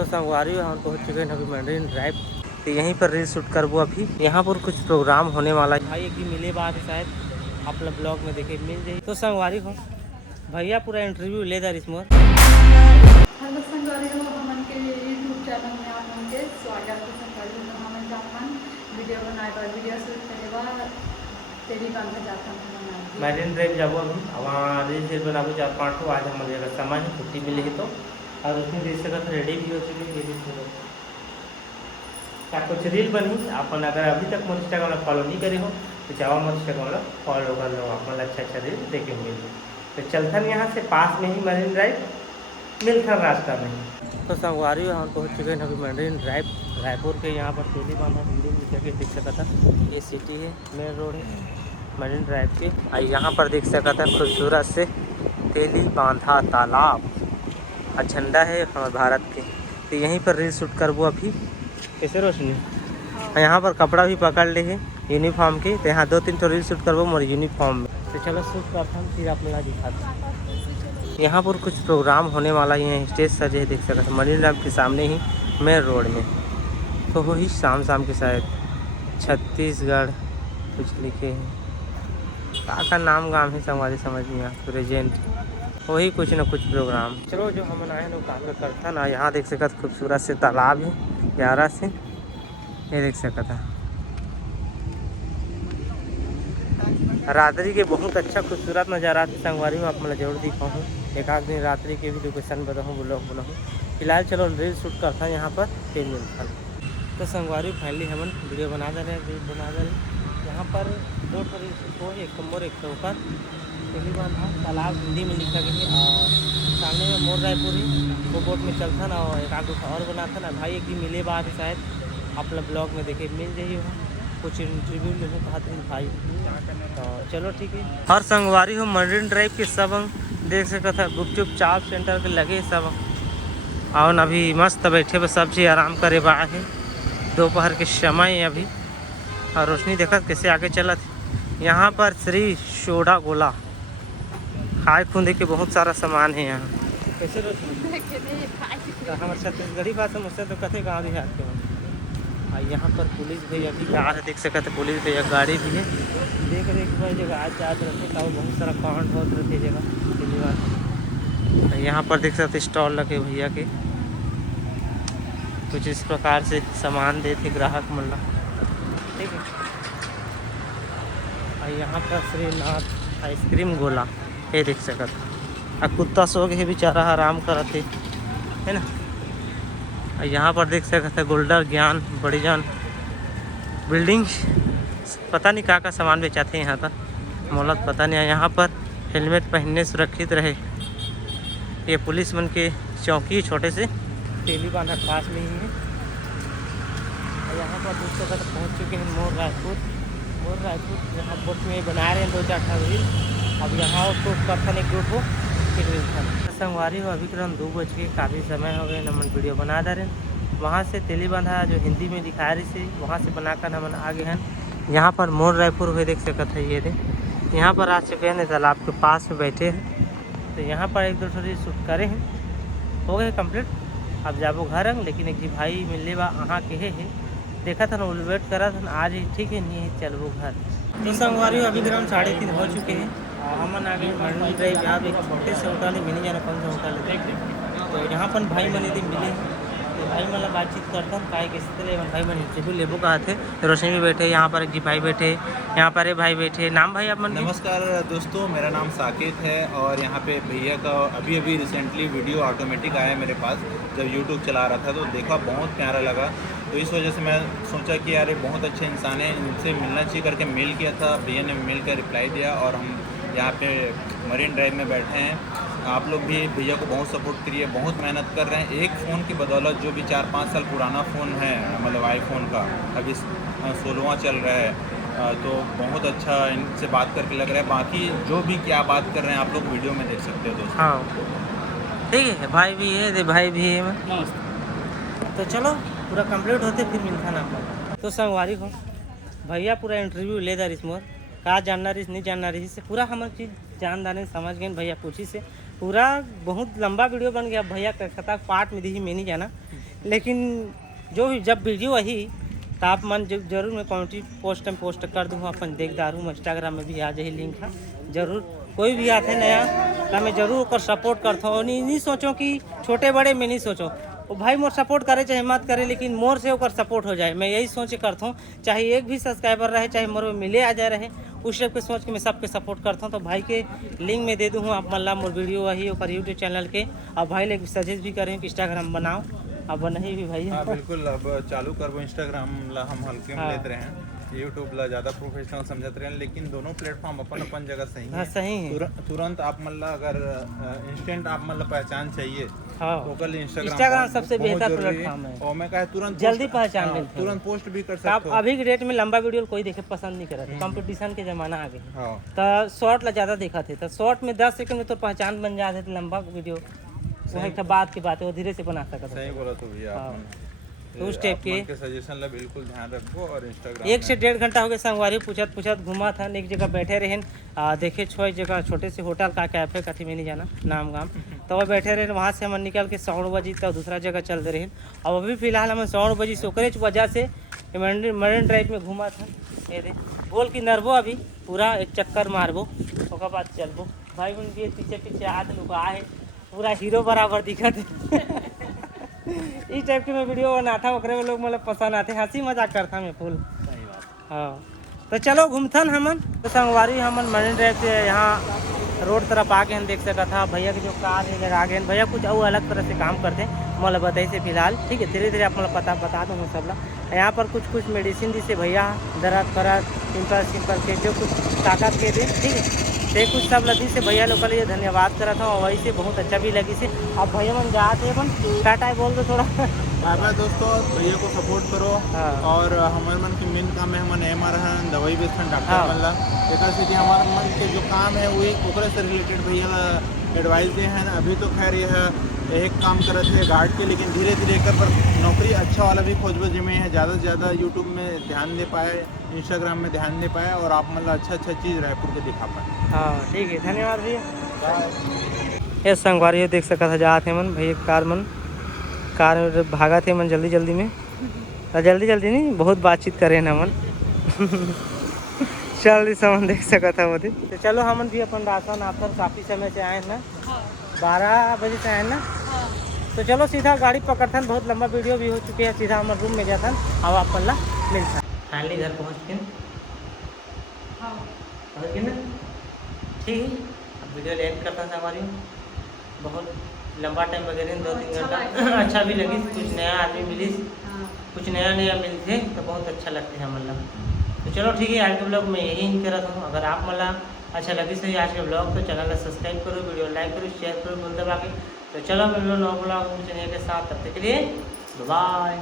तो संगवारी हम पहुँच चुके हैं अभी मरीन ड्राइव। तो यहीं पर रील शूट करबो अभी। यहाँ पर कुछ प्रोग्राम होने वाला है। भाई एक भी मिले बात है शायद आप लोग ब्लॉग में देखे मिल जाए। तो संगवारी हो भैया पूरा इंटरव्यू ले दर इसमें। हेलो संगवारी हो हमन के यूट्यूब चैनल में आप लोगों के स्वागत है। संगवारी हो हमन जापन वीडियो बनाए पर वीडियो शूट करे बा तेरी बांधा जाता हूं मरीन ड्राइव जाबो अभी वहाँ रील शील बनाबो 4-5 ठो। आज हमारे अगर समय है छुट्टी मिले है तो। और उसमें देख सकते रेडी भी हो चुके हैं। क्या कुछ रील बनी अपन अगर अभी तक मोर इंस्टाग्राम फॉलो नहीं करे हो तो जाओ मोर इंस्टाग्राम फॉलो कर लो। अपन अच्छा रील देखे मिल तो चलथन यहाँ से पास में ही मरीन ड्राइव मिलथन रास्ता में। तो संगवारी हम पहुँच चुके हैं अभी मरीन ड्राइव रायपुर के। यहाँ पर तेली बांधा हिंदी में लिखा के देख सकता था। ये सिटी है मेन रोड है मरीन ड्राइव के। और यहाँ पर देख सकता था खूबसूरत से तेली बांधा तालाब और झंडा है हमारे भारत के। तो यहीं पर रील शूट करबो अभी कैसे रोशनी। यहाँ पर कपड़ा भी पकड़ ले है यूनिफॉर्म के। तो यहाँ 2-3 ठो रील शूट करबो मोर यूनिफॉर्म में। तो चलो शूट करता हूँ फिर आप लोग दिखाते। यहाँ पर कुछ प्रोग्राम होने वाला है। स्टेज सजे है देख सकते मरीन ड्राइव के सामने ही मेन रोड में। तो वही शाम के शायद छत्तीसगढ़ कुछ लिखे हैं। का नाम गाम है संगवारी समझ में प्रेजेंट वही कुछ न कुछ प्रोग्राम। चलो जो हम आए लोग काम करता ना। यहाँ देख सकते खूबसूरत से तालाब है प्यारा से। ये देख सकता रात्रि के बहुत अच्छा खूबसूरत नज़ारा थे संगवारी में। आप मतलब जरूर दिखाऊँ एक आध दिन रात्रि के भी लोकेशन बताऊँ ब्लॉग बनाऊँ। फिलहाल चलो रील शूट करता है यहाँ पर फिर मिलता। तो संगवारी फाइनली हम वीडियो बना दे रहे हैं रील बना दे रहे। यहाँ पर 2 ठो रील शूट हो एक मोर एक ऊपर तेली बांधा तालाब हिंदी में लिखा गया है। और सामने में मोर रायपुर ही वो बोट में चलता ना और एक आध और बनाता ना। भाई एक भी मिले बात है शायद आप लोग ब्लॉग में देखे मिल जाइए कुछ इंटरव्यू लेने कहा थे भाई। तो चलो ठीक है। हर संगवारी हो मरीन ड्राइव के सब देख सकता था गुपचुप चाप सेंटर के लगे सब। और अभी मस्त बैठे बस सब चीज़ आराम करे बा है। दोपहर के समय अभी और रोशनी देखा कैसे आगे चला थी। यहाँ पर श्री सोडा गोला खाए खूंदे के बहुत सारा सामान है यहाँ। कैसे रोशनी हमारे छत्तीसगढ़ी भाषा मुझसे तो कथे गाँव देहात के। और यहाँ पर पुलिस भैया भी कार है देख सकते पुलिस भैया गाड़ी भी है। देख रहे भाई जगह आज जात रहते तो बहुत सारा कांड होत रहते जगह। यहाँ पर देख सकते स्टॉल लगे भैया के कुछ इस प्रकार से सामान देते ग्राहक मतलब ठीक है। और यहाँ पर श्रीनाथ आइसक्रीम गोला ये देख सकते। और कुत्ता सो गए बेचारा आराम करते है ना। और यहाँ पर देख सकते गोल्डर ज्ञान बड़ी जान बिल्डिंग पता नहीं का सामान बेचाते हैं यहाँ पर मोहलत पता नहीं है। यहाँ पर हेलमेट पहनने सुरक्षित रहे। ये पुलिस मन के चौकी छोटे से तेली बांधा पास में ही है। और यहाँ पर देख सकते पहुँच चुके हैं मोर रायपुर यहाँ बोट में बना रहे हैं 2-4 ठा रील। अब यहाँ उसको करथन एक ग्रुप हो फिर मिलता संगवारी हो। अभी क्रम 2 बज के काफ़ी समय हो गए नमन वीडियो बना दे रहे। वहाँ से तेली बांधा जो हिंदी में दिखा रही थी वहाँ से बनाकर हम आगे हैं। यहाँ पर मोर रायपुर हुए देख सकते हैं। ये दे यहाँ पर आ चुके हैं तालाब के पास में बैठे हैं। तो यहाँ पर 1-2 रील शूट करे हैं हो गए कम्प्लीट। अब जाबो घर लेकिन एक जी भाई मिलने बा अहाँ के है देखा था ना वेट करा था आज ही ठीक है नहीं चलबो घर। तो संगवारी अभी ग्राम 3:30 हो चुके हैं। हमन आगे मरीन ड्राइव यहाँ एक छोटे से होटल है मिनी जाना कौन सा होटल है। तो यहाँ पर भाई मन यदि मिले तो भाई मतलब बातचीत करता हूँ काय किस भाई मन इंटरव्यू लेबो कहा थे। रोशनी भी बैठे यहाँ पर एक जी भाई बैठे यहाँ पर भाई बैठे। नाम भाई आप मन। नमस्कार दोस्तों मेरा नाम साकेत है और यहाँ पे भैया का अभी रिसेंटली वीडियो ऑटोमेटिक आया मेरे पास जब यूट्यूब चला रहा था तो देखा बहुत प्यारा लगा। तो इस वजह से मैं सोचा कि यार बहुत अच्छे इंसान हैं इनसे मिलना चाहिए करके मेल किया था। भैया ने मेल का रिप्लाई दिया और हम यहाँ पे मरीन ड्राइव में बैठे हैं। आप लोग भी भैया को बहुत सपोर्ट करिए बहुत मेहनत कर रहे हैं। एक फ़ोन की बदौलत जो भी 4-5 साल पुराना फ़ोन है मतलब आईफोन का अभी 16वां चल रहा है तो बहुत अच्छा इनसे बात करके लग रहा है। बाकी जो भी क्या बात कर रहे हैं आप लोग वीडियो में देख सकते हो दोस्तों। हाँ ठीक है भाई भी है भाई भी है। तो चलो पूरा कंप्लीट होते फिर मिलता ना आपको। तो संगवारी हो भैया पूरा इंटरव्यू ले दर इसमें का जानना रही नहीं जानना रही से पूरा हमारी चीज़ जान दाने समझ गए भैया पूछी से पूरा बहुत लंबा वीडियो बन गया। भैया कहता पार्ट में दी मैं नहीं जाना लेकिन जो भी जब वीडियो वही तो आप मन जरूर मैं कम्युनिटी पोस्ट में पोस्ट कर दूँ अपन देखदार हूँ इंस्टाग्राम में भी आ जाए लिंक है जरूर कोई भी आते नया तो मैं जरूर ओकर सपोर्ट करता हूँ नहीं सोचो कि छोटे बड़े में नहीं सोचो वो भाई मोर सपोर्ट करे चाहे मत करे लेकिन मोर से ओकर सपोर्ट हो जाए मैं यही सोच के करता हूँ चाहे एक भी सब्सक्राइबर रहे चाहे मोर मिले आ जाए रहे उस टाइप के सोच के मैं सबके सपोर्ट करता हूँ तो भाई के लिंक में दे दूँ आप मल्ला मोर वीडियो वही और यूट्यूब चैनल के अब भाई लोग सजेस्ट भी करें कि इंस्टाग्राम बनाओ अब नहीं भी भाई हाँ बिल्कुल अब चालू करबो इंस्टाग्राम ला हम हल्के में लेते रहे हैं यूट्यूब ला ज़्यादा प्रोफेशनल समझते रहे लेकिन दोनों प्लेटफॉर्म अपन अपन जगह सही है। हाँ सही है तुरंत आप मतलब अगर इंस्टेंट आप मतलब पहचान चाहिए हाँ तो कल इंस्टाग्राम सबसे बेहतर प्लेटफॉर्म है और मैं कहा तुरंत जल्दी पहचान मिलती है तुरंत पोस्ट भी कर तो आप सकते हो। अभी के डेट में लंबा वीडियो कोई देखे पसंद नहीं करता कंपटीशन के जमाना आ गए हाँ तो शॉर्ट ला ज़्यादा देखा थे तो शॉर्ट में 10 सेकंड में तो पहचान बन जाते थे लंबा वीडियो वो एक बात की बात है वो धीरे से बना सकता सही बोला तो भैया हाँ। आपने। तो उस टाइप के सजेशन ला बिल्कुल ध्यान रखो और इंस्टाग्राम 1 से 1.5 घंटा हो गया संगवारी पूछत घुमा था एक जगह बैठे रहे देखे छो जगह छोटे से होटल का कैफे कथी में नहीं जाना नाम गाम तो वह बैठे रहे वहाँ से हम निकल के 100 बजे तो दूसरा जगह चलते रहे अब अभी फिलहाल हम 100 बजे सोकरेज वजह से मरीन ड्राइव में घूमा था ये दे बोल कि नरबो अभी पूरा एक चक्कर मारबो उसके बाद चलबो भाई बन के पीछे पीछे हाथ लुका है पूरा हीरो बराबर दिखा थे इस टाइप की मैं वीडियो बनाता ओकरे में लोग मतलब पसंद आते हंसी मजाक करता मैं फुल सही बात। हाँ तो चलो घूमथन हमन तो संगवारी हमन मरीन ड्राइव से यहाँ रोड तरफ आके हम देख सका था भैया की जो कार है इधर आ गए भैया कुछ और अलग तरह से काम करते हैं मतलब बताई से फिलहाल ठीक है धीरे धीरे आप मतलब बता दूँ सब ला यहाँ पर कुछ मेडिसिन जिसे भैया दर्द फरद सिंपल के जो कुछ ताकत के दे ठीक है ते कुछ सब लगी से भैया लोग के लिए धन्यवाद करा था और वही से बहुत अच्छा भी लगी से अब भैया मन जाते अपन टाटा बोल दो थोड़ा बाय बाय दोस्तों भैया को सपोर्ट करो हाँ। और हमारे मन के मेन काम है हमन एम आर दवाई बेचन डॉक्टर हाँ। मन ला एक से कि हमारे मन के जो काम है वही ओकरे से रिलेटेड भैया एडवाइस दे हैं अभी तो खैर यह एक काम करत है गार्ड के लेकिन धीरे धीरे एक पर नौकरी अच्छा वाला भी खोजबे जिसमें है ज़्यादा से ज़्यादा यूट्यूब में ध्यान दे पाए इंस्टाग्राम में ध्यान दे पाए और आप मतलब अच्छा चीज़ रायपुर के दिखा पाए। हाँ ठीक है धन्यवाद भैया ये संगवारी देख सका था जाते मन भैया कार में भागा थे मन जल्दी में जल्दी नहीं बहुत बातचीत करे ना मन चल सामान देख सका था वो तो चलो हमन भी अपन राशन आफर काफ़ी समय से आए ना 12 बजे से आए ना तो चलो सीधा गाड़ी पकड़थन बहुत लंबा वीडियो भी हो चुके हैं सीधा हमारे रूम में जाथन अब आप पल्ला मिलता फाइनली घर पहुँच के ना ठीक है अब वीडियो एंड करता था हमारी बहुत लंबा टाइम वगैरह 2-3 घंटा अच्छा भी लगी कुछ नया आदमी मिली कुछ नया मिलते तो बहुत अच्छा लगता है मतलब तो चलो ठीक है आज के ब्लॉग में यही करता हूँ अगर आप मतलब अच्छा लगी सही आज के ब्लॉग तो चैनल को सब्सक्राइब करो वीडियो लाइक करो शेयर करो बोल दे बाकी तो चलो मिलो नौ ब्लॉग चैनल के साथ तब तक के लिए बाय।